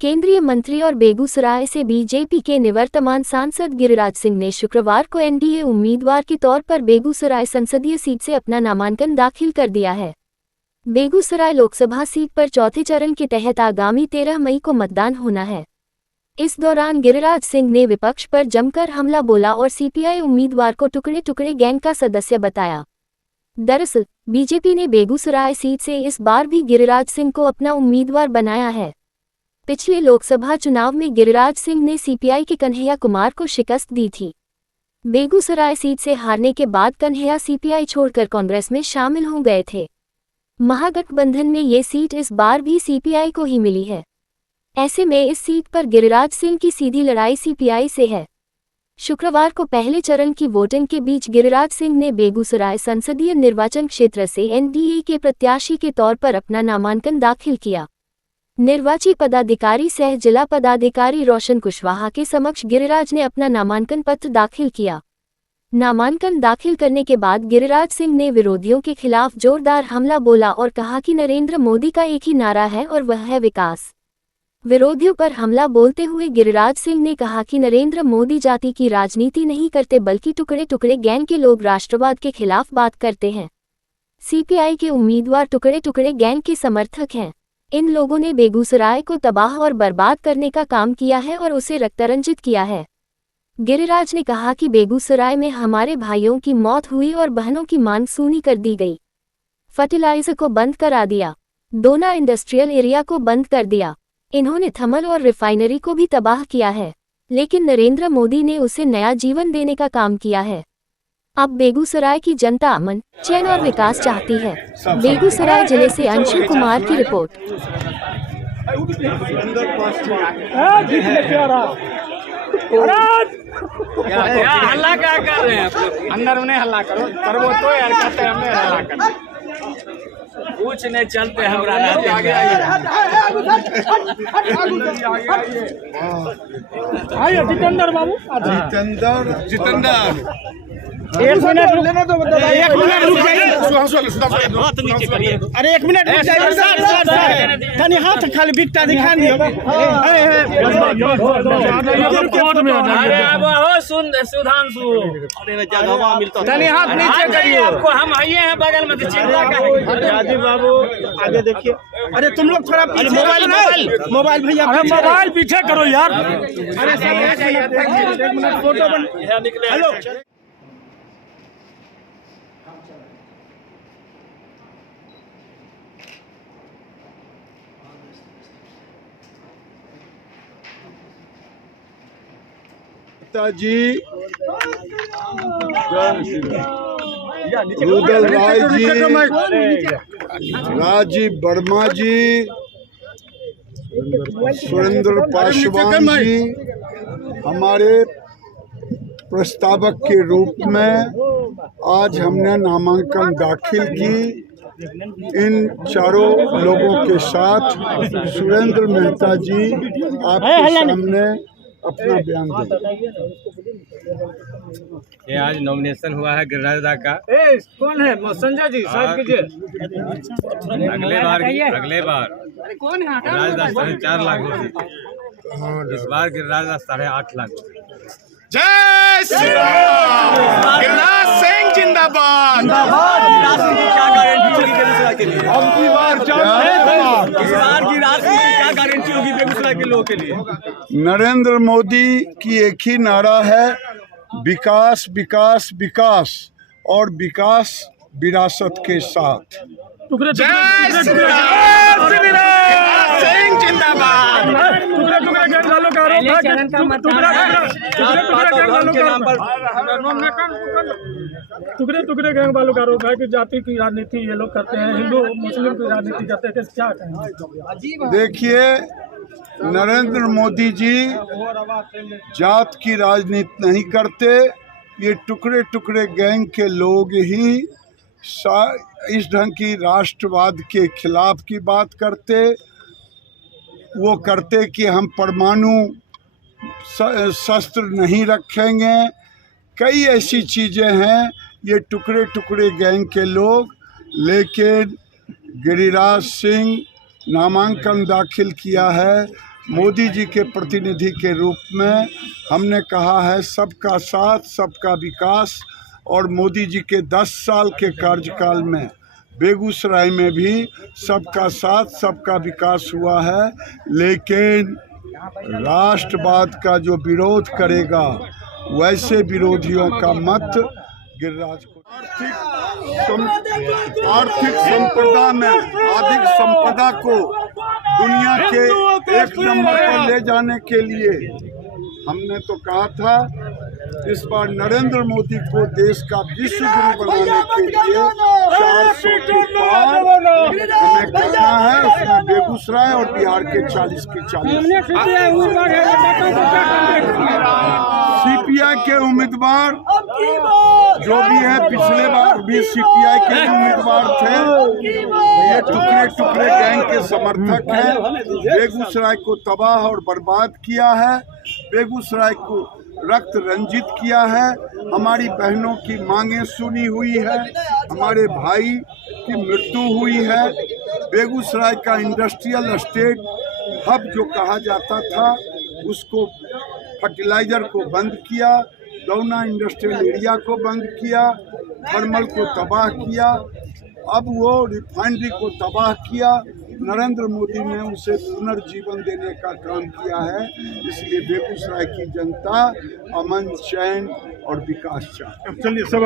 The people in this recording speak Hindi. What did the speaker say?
केंद्रीय मंत्री और बेगूसराय से बीजेपी के निवर्तमान सांसद गिरिराज सिंह ने शुक्रवार को एनडीए उम्मीदवार के तौर पर बेगूसराय संसदीय सीट से अपना नामांकन दाखिल कर दिया है। बेगूसराय लोकसभा सीट पर चौथे चरण के तहत आगामी 13 मई को मतदान होना है। इस दौरान गिरिराज सिंह ने विपक्ष पर जमकर हमला बोला और सीपीआई उम्मीदवार को टुकड़े टुकड़े गैंग का सदस्य बताया। दरअसल बीजेपी ने बेगूसराय सीट से इस बार भी गिरिराज सिंह को अपना उम्मीदवार बनाया है। पिछले लोकसभा चुनाव में गिरिराज सिंह ने सीपीआई के कन्हैया कुमार को शिकस्त दी थी। बेगूसराय सीट से हारने के बाद कन्हैया सीपीआई छोड़कर कांग्रेस में शामिल हो गए थे। महागठबंधन में ये सीट इस बार भी सीपीआई को ही मिली है। ऐसे में इस सीट पर गिरिराज सिंह की सीधी लड़ाई सीपीआई से है। शुक्रवार को पहले चरण की वोटिंग के बीच गिरिराज सिंह ने बेगूसराय संसदीय निर्वाचन क्षेत्र से एनडीए के प्रत्याशी के तौर पर अपना नामांकन दाखिल किया। निर्वाची पदाधिकारी सह जिला पदाधिकारी रोशन कुशवाहा के समक्ष गिरिराज ने अपना नामांकन पत्र दाखिल किया। नामांकन दाखिल करने के बाद गिरिराज सिंह ने विरोधियों के खिलाफ जोरदार हमला बोला और कहा कि नरेंद्र मोदी का एक ही नारा है और वह है विकास। विरोधियों पर हमला बोलते हुए गिरिराज सिंह ने कहा कि नरेंद्र मोदी जाति की राजनीति नहीं करते बल्कि टुकड़े टुकड़े गैंग के लोग राष्ट्रवाद के खिलाफ बात करते हैं। सीपीआई के उम्मीदवार टुकड़े टुकड़े गैंग के समर्थक हैं। इन लोगों ने बेगूसराय को तबाह और बर्बाद करने का काम किया है और उसे रक्तरंजित किया है। गिरिराज ने कहा कि बेगूसराय में हमारे भाइयों की मौत हुई और बहनों की मांग सूनी कर दी गई। फर्टिलाइजर को बंद करा दिया। दोना इंडस्ट्रियल एरिया को बंद कर दिया। इन्होंने थर्मल और रिफाइनरी को भी तबाह किया है, लेकिन नरेंद्र मोदी ने उसे नया जीवन देने का काम किया है। अब बेगूसराय की जनता अमन, चैन और विकास चाहती है। बेगूसराय जिले से अंशु कुमार की रिपोर्ट। हल्ला क्या कर रहे हैं? अंदर उन्हें हल्ला करो तो यार कहते हैं हमें हल्ला करो। कुछ नहीं चलते हमरा आइए जितेंद्र बाबू। जितेंद्र एक मिनट लेने दो। एक मिनट रुक जाइए। अरे एक मिनट रुक जाइए। धनी हाथ खाली बिकता दिखा दियो। अरे वो सुधांशु धनी हाथ नीचे करिए। आपको हम आइए हैं बगल में, चिंता का राजीव बाबू आगे देखिए। अरे तुम लोग थोड़ा मोबाइल भैया मोबाइल पीछे करो यार। अरे एक मिनट फोटो बन हेलो। जी रुदल राय जी, राजीव वर्मा जी, सुरेंद्र पासवान जी हमारे प्रस्तावक के रूप में आज हमने नामांकन दाखिल की। इन चारों लोगों के साथ सुरेंद्र मेहता जी आपके सामने अपना बयान दें। ये आज नॉमिनेशन हुआ है गिरिराज दा का। कौन है? संजय जी साहब कीजिए। अगले बार गिरिराज दा 4.5 लाख होती, इस बार गिरिराज दा 8.5 लाख होती। जय श्री राम। गिरिराज सिंह जिंदाबाद। गिरिराज सिंह की क्या गारंटी होगी बेगूसराय के लिए? अब की बार इस बार गिरिराज सिंह की क्या गारंटी होगी बेगूसराय के लोगों के लिए? नरेंद्र मोदी की एक ही नारा है, विकास विकास विकास, और विकास विरासत के साथ। जय श्री राम। गिरिराज सिंह जिंदाबाद। टुकड़े टुकड़े गैंग वालों का आरोप है कि जाति की राजनीति ये लोग करते हैं, हिंदू मुस्लिम की राजनीति करते हैं। क्या कहें? देखिए, नरेंद्र मोदी जी जात की राजनीति नहीं करते। ये टुकड़े टुकड़े गैंग के लोग ही इस ढंग की राष्ट्रवाद के खिलाफ की बात करते। वो करते कि हम परमाणु शस्त्र नहीं रखेंगे। कई ऐसी चीज़ें हैं ये टुकड़े टुकड़े गैंग के लोग। लेकिन गिरिराज सिंह नामांकन दाखिल किया है मोदी जी के प्रतिनिधि के रूप में हमने कहा है सबका साथ सबका विकास, और मोदी जी के 10 साल के कार्यकाल में बेगूसराय में भी सबका साथ सबका विकास हुआ है। लेकिन राष्ट्रवाद का जो विरोध करेगा वैसे विरोधियों का मत गिरिराज को आर्थिक संपदा में आर्थिक संपदा को दुनिया के 1 नंबर पर ले जाने के लिए हमने तो कहा था इस बार नरेंद्र मोदी को देश का विश्व गुरु बनाने के लिए 400 के पार हमें करना है। उसमें बेगूसराय और बिहार के 40 की 40। सीपीआई के उम्मीदवार जो भी है, पिछले बार भी सीपीआई के उम्मीदवार थे। ये टुकड़े टुकड़े गैंग के समर्थक हैं। बेगूसराय को तबाह और बर्बाद किया है, बेगूसराय को रक्त रंजित किया है, हमारी बहनों की मांगें सुनी हुई है, हमारे भाई की मृत्यु हुई है। बेगूसराय का इंडस्ट्रियल एस्टेट हब जो कहा जाता था उसको फर्टिलाइजर को बंद किया, दौना इंडस्ट्रियल एरिया को बंद किया, थर्मल को तबाह किया, अब वो रिफाइनरी को तबाह किया। नरेंद्र मोदी ने उसे पुनर्जीवन देने का काम किया है। इसलिए बेगूसराय की जनता अमन, चैन और विकास चाहती है। चलिए सब